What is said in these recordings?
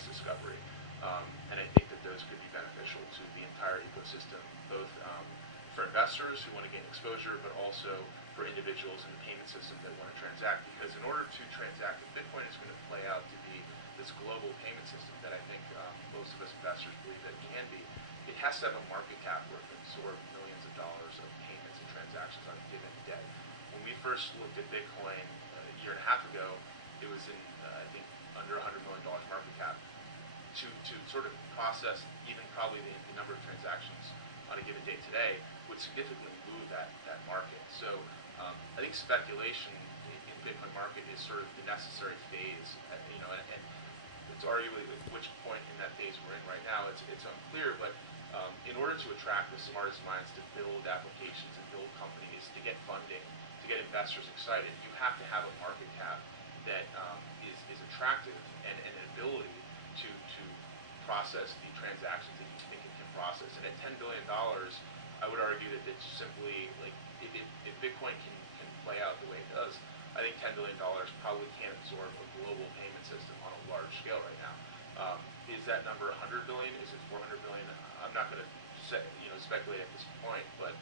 price discovery. And I think that those could be beneficial to the entire ecosystem, both for investors who want to gain exposure, but also for individuals in the payment system that want to transact. Because in order to transact, if Bitcoin is going to play out to be this global payment system that I think most of us investors believe that it can be, it has to have a market cap where it can absorb millions of dollars of payments and transactions on a given day. When we first looked at Bitcoin a year and a half ago, it was in, I think, under $100 million market cap. To sort of process even probably the number of transactions on a given day today would significantly move that market. So I think speculation in the Bitcoin market is sort of the necessary phase, and it's arguably at which point in that phase we're in right now, it's unclear, but in order to attract the smartest minds to build applications and build companies, to get funding, to get investors excited, you have to have a market cap that is attractive and an ability to process the transactions that you think it can process. And at $10 billion, I would argue that it's simply, like, if Bitcoin can play out the way it does, I think $10 billion probably can't absorb a global payment system on a large scale right now. Is that number 100 billion? Is it 400 billion? I'm not going to speculate at this point, but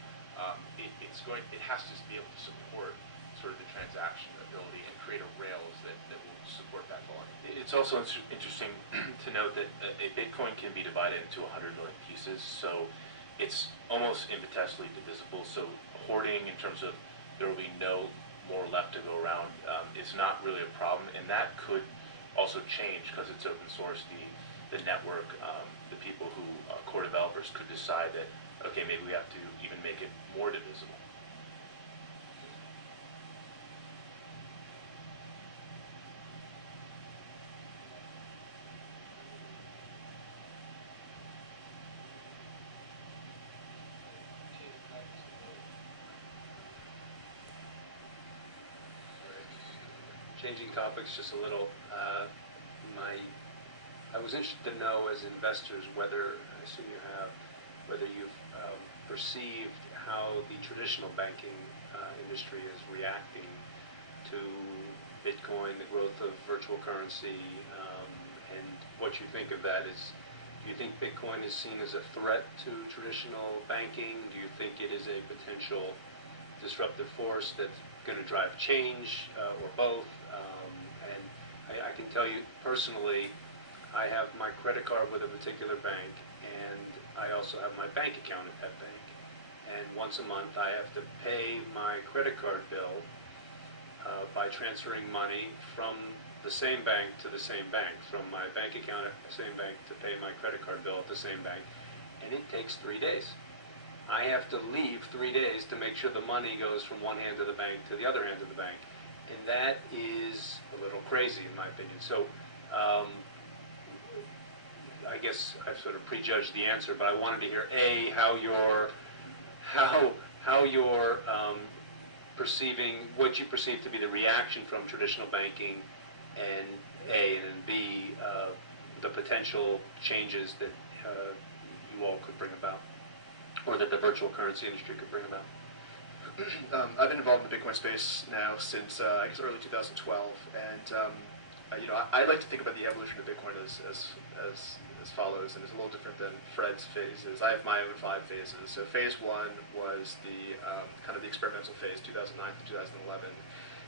it has to be able to support sort of the transaction ability and create a rails that will support that volume. It's also interesting to note that a Bitcoin can be divided into 100 million pieces, so it's almost infinitesimally divisible. So hoarding, in terms of there will be no more left to go around, is not really a problem, and that could also change because it's open source. The network, the people who core developers could decide that, okay, maybe we have to even make it more divisible. Changing topics just a little. I was interested to know, as investors, whether, I assume you have, whether you've perceived how the traditional banking industry is reacting to Bitcoin, the growth of virtual currency, and what you think of that. Do you think Bitcoin is seen as a threat to traditional banking? Do you think it is a potential disruptive force that's going to drive change, or both? And I can tell you personally, I have my credit card with a particular bank, and I also have my bank account at that bank. And once a month I have to pay my credit card bill by transferring money from the same bank to the same bank, from my bank account at the same bank to pay my credit card bill at the same bank, and it takes 3 days. I have to leave 3 days to make sure the money goes from one hand of the bank to the other hand of the bank. And that is a little crazy, in my opinion. So I guess I've sort of prejudged the answer, but I wanted to hear how you're perceiving what you perceive to be the reaction from traditional banking, and B, the potential changes that you all could bring about, or that the virtual currency industry could bring about. I've been involved in the Bitcoin space now since I guess early 2012, and I like to think about the evolution of Bitcoin as follows, and it's a little different than Fred's phases. I have my own 5 phases. So phase 1 was the kind of the experimental phase, 2009 to 2011.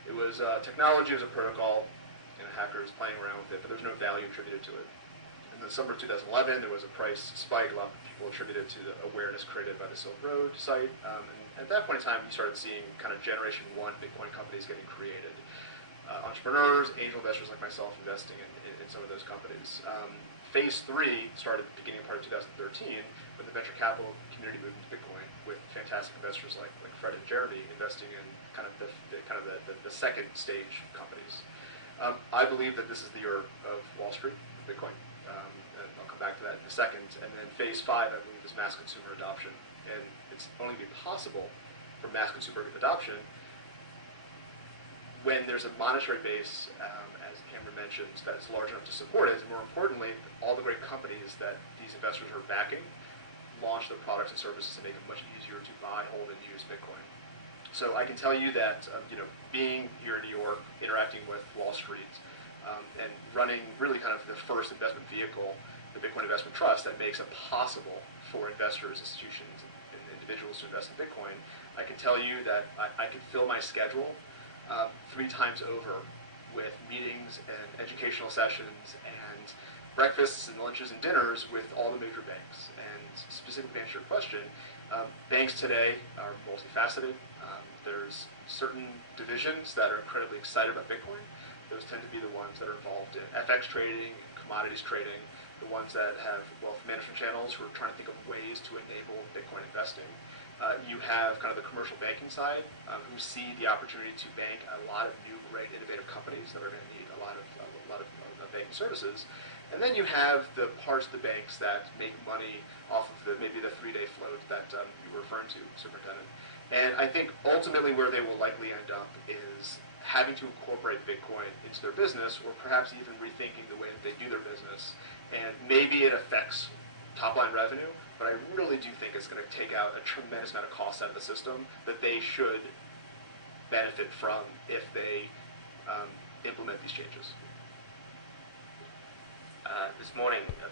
It was technology, was a protocol, hackers playing around with it, but there was no value attributed to it. In the summer of 2011, there was a price spike. A lot of people attributed to the awareness created by the Silk Road site. And at that point in time, you started seeing kind of Generation 1 Bitcoin companies getting created. Entrepreneurs, angel investors like myself investing in some of those companies. Phase 3 started at the beginning part of 2013 when the venture capital community moved into Bitcoin, with fantastic investors like Fred and Jeremy investing in kind of the second stage companies. I believe that this is the year of Wall Street, Bitcoin. And I'll come back to that in a second. And then phase 5, I believe, is mass consumer adoption. And it's only going to be possible for mass consumer adoption when there's a monetary base, as Cameron mentioned, that is large enough to support it. And more importantly, all the great companies that these investors are backing launch their products and services to make it much easier to buy, hold, and use Bitcoin. So I can tell you that, being here in New York, interacting with Wall Street, and running really kind of the first investment vehicle, the Bitcoin Investment Trust, that makes it possible for investors, institutions, and individuals to invest in Bitcoin. I can tell you that I can fill my schedule 3 times over with meetings and educational sessions and breakfasts and lunches and dinners with all the major banks. And specifically to answer your question, banks today are multifaceted. There's certain divisions that are incredibly excited about Bitcoin. Those tend to be the ones that are involved in FX trading, commodities trading, the ones that have wealth management channels who are trying to think of ways to enable Bitcoin investing. You have kind of the commercial banking side, who see the opportunity to bank a lot of new, great, innovative companies that are going to need a lot of banking services. And then you have the parts of the banks that make money off of maybe the 3-day float that you were referring to, Superintendent. And I think ultimately where they will likely end up is having to incorporate Bitcoin into their business, or perhaps even rethinking the way that they do their business. And maybe it affects top-line revenue, but I really do think it's going to take out a tremendous amount of costs out of the system that they should benefit from if they implement these changes. This morning,